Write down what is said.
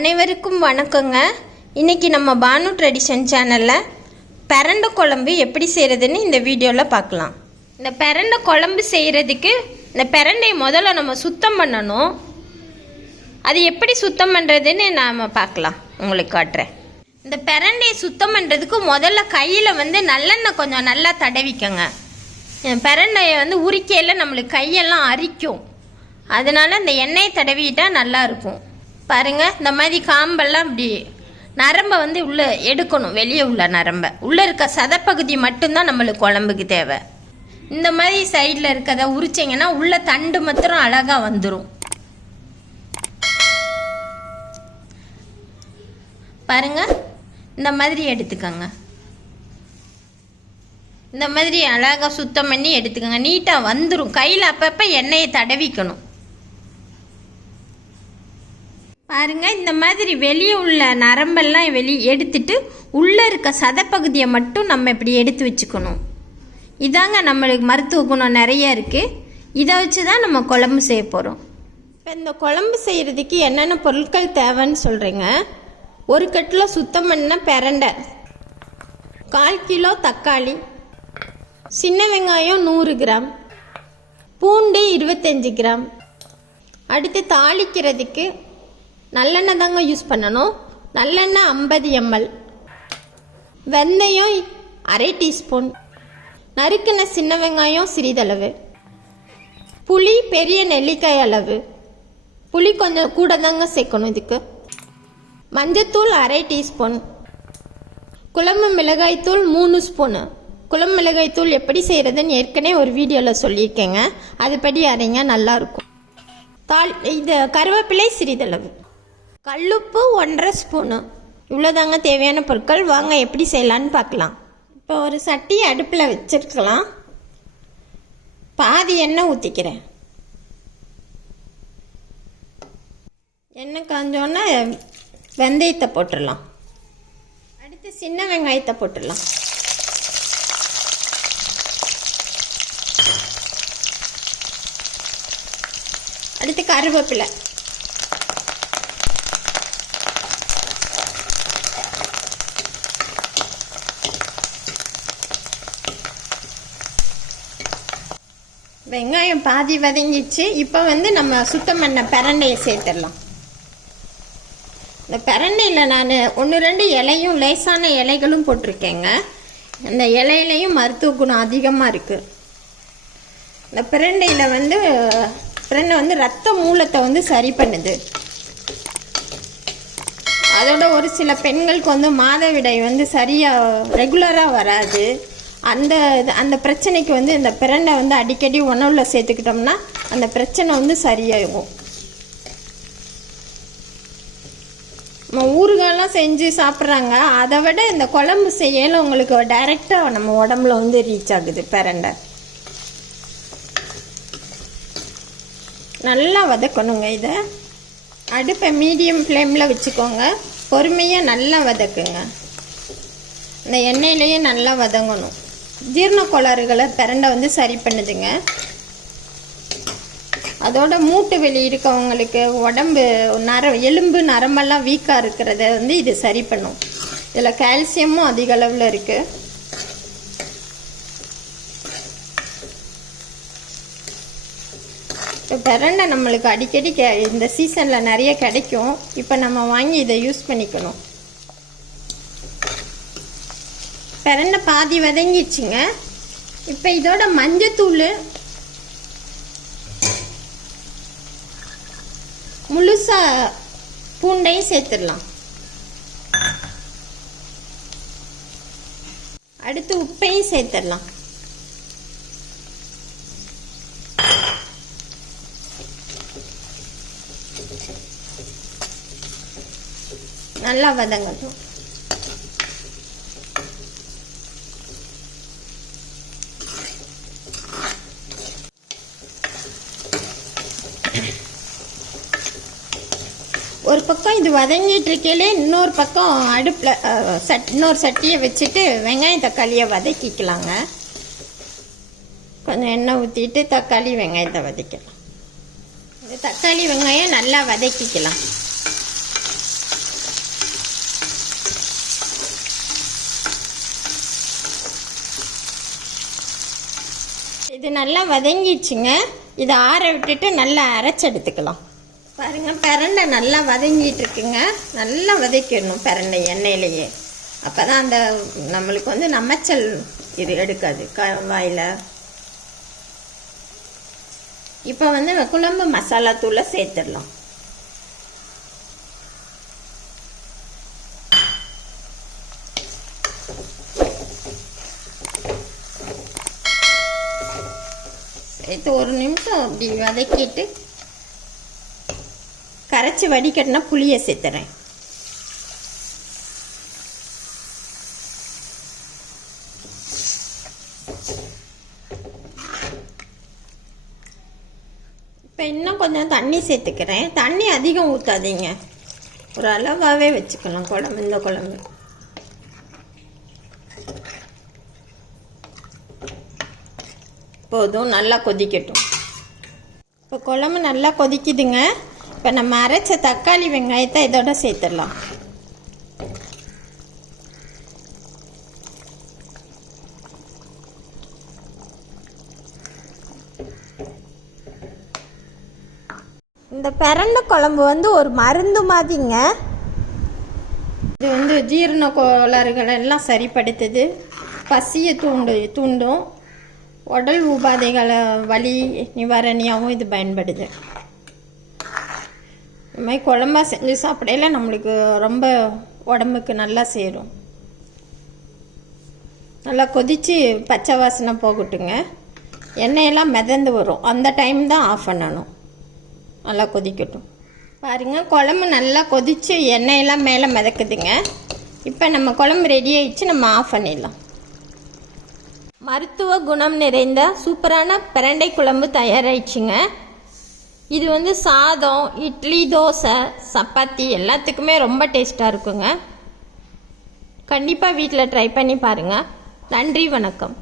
அனைவருக்கும் வணக்கங்க. இன்றைக்கி நம்ம பானு ட்ரெடிஷன் சேனலில் பிரண்டை குழம்பு எப்படி செய்கிறதுன்னு இந்த வீடியோவில் பார்க்கலாம். இந்த பிரண்டை குழம்பு செய்கிறதுக்கு இந்த பிரண்டையை முதல்ல நம்ம சுத்தம் பண்ணணும். அது எப்படி சுத்தம் பண்ணுறதுன்னு நாம் பார்க்கலாம், உங்களுக்கு காட்டுறேன். இந்த பிரண்டையை சுத்தம் பண்ணுறதுக்கு முதல்ல கையில் நல்லெண்ணெய் கொஞ்சம் நல்லா தடவிக்கங்க. பிரண்டையை உரிக்கையில் நம்மளுக்கு கையெல்லாம் அரிக்கும். அதனால் இந்த எண்ணெயை தடவிட்டால் நல்லாயிருக்கும். பாருங்கள், இந்த மாதிரி காம்பெல்லாம் இப்படி நரம்பை உள்ளே எடுக்கணும். வெளியே உள்ள நரம்பை, உள்ளே இருக்க சதப்பகுதி மட்டும்தான் நம்மளுக்கு குழம்புக்கு தேவை. இந்த மாதிரி சைடில் இருக்கிறத உரிச்சிங்கன்னா உள்ள தண்டு மாத்திரம் அழகாக வந்துடும். பாருங்கள், இந்த மாதிரி எடுத்துக்கோங்க. இந்த மாதிரி அழகாக சுத்தம் பண்ணி எடுத்துக்கோங்க. நீட்டாக வந்துடும். கையில் அப்பப்போ எண்ணெயை தடவிக்கணும். பாருங்கள், இந்த மாதிரி வெளியே உள்ள நரம்பெல்லாம் எடுத்துட்டு உள்ளே இருக்க சதப்பகுதியை மட்டும் நம்ம இப்படி எடுத்து வச்சுக்கணும். இதாங்க நம்மளுக்கு மருத்துவ குணம் நிறைய இருக்குது. இதை வச்சு தான் நம்ம குழம்பு செய்ய போகிறோம். இப்போ இந்த குழம்பு செய்கிறதுக்கு என்னென்ன பொருட்கள் தேவைன்னு சொல்கிறேங்க. ஒரு கட்டில் சுத்தம் பண்ண பிரண்டை, 1/4 கிலோ தக்காளி, சின்ன வெங்காயம் 100 கிராம், பூண்டு 25 கிராம். அடுத்து தாளிக்கிறதுக்கு நல்லெண்ணெய் தாங்க யூஸ் பண்ணணும். நல்லெண்ணெய் 50 ml, வெந்தயம் 1/2 டீஸ்பூன், நறுக்கின சின்ன வெங்காயம் சிறிதளவு, புளி பெரிய நெல்லிக்காய் அளவு. புளி கொஞ்சம் கூட தாங்க சேர்க்கணும் இதுக்கு. மஞ்சத்தூள் 1/2 டீஸ்பூன், குழம்பு மிளகாய்த்தூள் 3 ஸ்பூனு. குழம்பு மிளகாய்த்தூள் எப்படி செய்கிறதுன்னு ஏற்கனவே ஒரு வீடியோவில் சொல்லியிருக்கேங்க, அதுபடி அரைங்க, நல்லாயிருக்கும். இது கருவேப்பிலை சிறிதளவு, கல்லுப்பு 1/2 ஸ்பூனு. இவ்வளோதாங்க தேவையான பொருட்கள். வாங்க எப்படி செய்யலான்னு பார்க்கலாம். இப்போ ஒரு சட்டி அடுப்பில் வச்சுருக்கலாம். பாதி எண்ணெய் ஊற்றிக்கிறேன். எண்ணெய் காஞ்சோன்னா வெந்தயத்தை போட்டுடலாம். அடுத்து சின்ன வெங்காயத்தை போட்டுடலாம். அடுத்து கருவேப்பிலை, வெங்காயம் பாதி வதங்கிச்சு. இப்போ நம்ம சுத்தம் பண்ண பிரண்டையை சேர்த்துடலாம். இந்த பிரண்டையில் நான் 1-2 இலையும் லேசான இலைகளும் போட்டிருக்கேங்க. அந்த இலையிலையும் மருத்துவ குணம் அதிகமாக இருக்குது. இந்த பிரண்டையில் பிரண்டை ரத்த மூலத்தை சரி பண்ணுது. அதோட ஒரு சில பெண்களுக்கு மாதவிடாய் சரியாக ரெகுலராக வராது. அந்த பிரச்சனைக்கு இந்த பிரண்டை அடிக்கடி உணவில் சேர்த்துக்கிட்டோம்னா அந்த பிரச்சனை சரியாகும். நம்ம ஊறுகாயெல்லாம் செஞ்சு சாப்பிட்றாங்க. அதை விட இந்த குழம்பு செய்யல உங்களுக்கு டைரெக்டாக நம்ம உடம்புல ரீச் ஆகுது. பிரண்டை நல்லா வதக்கணுங்க. இதை அடுப்பை மீடியம் ஃப்ளேமில் வச்சுக்கோங்க. பொறுமையாக நல்லா வதக்குங்க. இந்த எண்ணெயிலேயே நல்லா வதங்கணும். ஜீரண கோளாறுகளை பிரண்டை சரி பண்ணுதுங்க. அதோட மூட்டு வெளி இருக்கவங்களுக்கு உடம்பு எலும்பு நரம்பெல்லாம் வீக்காக இருக்கிறத இது சரி பண்ணும். இதில் கால்சியமும் அதிக அளவில் இருக்குது. இப்போ பிரண்டை நம்மளுக்கு அடிக்கடி இந்த சீசனில் நிறைய கிடைக்கும். இப்போ நம்ம வாங்கி இதை யூஸ் பண்ணிக்கணும். பிரண்டை பாதி வதங்கிடுச்சுங்க. இப்போ இதோட மஞ்சத்தூள், முழுசா பூண்டையும் சேர்த்துடலாம். அடுத்து உப்பையும் சேர்த்துடலாம். நல்லா வதங்கட்டும். ஒரு பக்கம் இது வதங்கிட்டு இருக்கையிலே இன்னொரு பக்கம் அடுப்பில் இன்னொரு சட்டியை வச்சுட்டு வெங்காயம் தக்காளியை வதக்கிக்கலாங்க. கொஞ்சம் எண்ணெய் ஊற்றிட்டு தக்காளி வெங்காயத்தை வதக்கலாம். இந்த தக்காளி வெங்காயம் நல்லா வதக்கிக்கலாம். இது நல்லா வதங்கிடுச்சுங்க. இதை ஆற விட்டுட்டு நல்லா அரைச்சி எடுத்துக்கலாம். பாருங்கள், பிரண்டை நல்லா வதங்கிட்டு இருக்குங்க. நல்லா வதக்கிடணும் பிரண்டை எண்ணெயிலேயே. அப்போ தான் அந்த நம்மளுக்கு வந்து நமச்சல் இது எடுக்காது வாயில். இப்போ வந்து குழம்பு மசாலா தூளை சேர்த்துடலாம். சேர்த்து ஒரு நிமிஷம் அப்படி வதக்கிட்டு கரைச்சி வடிகட்டினா புளியை சேர்த்துறேன். இப்போ இன்னும் கொஞ்சம் தண்ணி சேர்த்துக்கிறேன். தண்ணி அதிகம் ஊற்றாதீங்க, ஒரு அளவாகவே வச்சுக்கலாம் குழம்பு. இந்த குழம்பு போதும், நல்லா கொதிக்கட்டும். இப்போ குழம்பு நல்லா கொதிக்குதுங்க. இப்போ நம்ம அரைச்ச தக்காளி வெங்காயத்தை இதோட சேர்த்துடலாம். இந்த பிரண்டை குழம்பு வந்து ஒரு மருந்து மாதிரிங்க. இது வந்து ஜீரண கோளாறுகள் எல்லாம் சரிப்படுத்துது, பசியை தூண்டும், உடல் உபாதைகளை வலி நிவாரணியாகவும் இது பயன்படுது. இந்த மாதிரி குழம்பா செஞ்சு சாப்பிடையில நம்மளுக்கு ரொம்ப உடம்புக்கு நல்லா சேரும். நல்லா கொதித்து பச்சை வாசனை போகட்டுங்க. எண்ணெயெல்லாம் மிதந்து வரும், அந்த டைம் தான் ஆஃப் பண்ணணும். நல்லா கொதிக்கட்டும். பாருங்கள், குழம்பு நல்லா கொதித்து எண்ணெயெல்லாம் மேலே மிதக்குதுங்க. இப்போ நம்ம குழம்பு ரெடி ஆகிடுச்சு, நம்ம ஆஃப் பண்ணிடலாம். மருத்துவ குணம் நிறைந்த சூப்பரான பிரண்டை குழம்பு தயாராகிடுச்சுங்க. இது வந்து சாதம், இட்லி, தோசை, சப்பாத்தி எல்லாத்துக்குமே ரொம்ப டேஸ்ட்டாக இருக்குங்க. கண்டிப்பாக வீட்டில் ட்ரை பண்ணி பாருங்கள். நன்றி, வணக்கம்.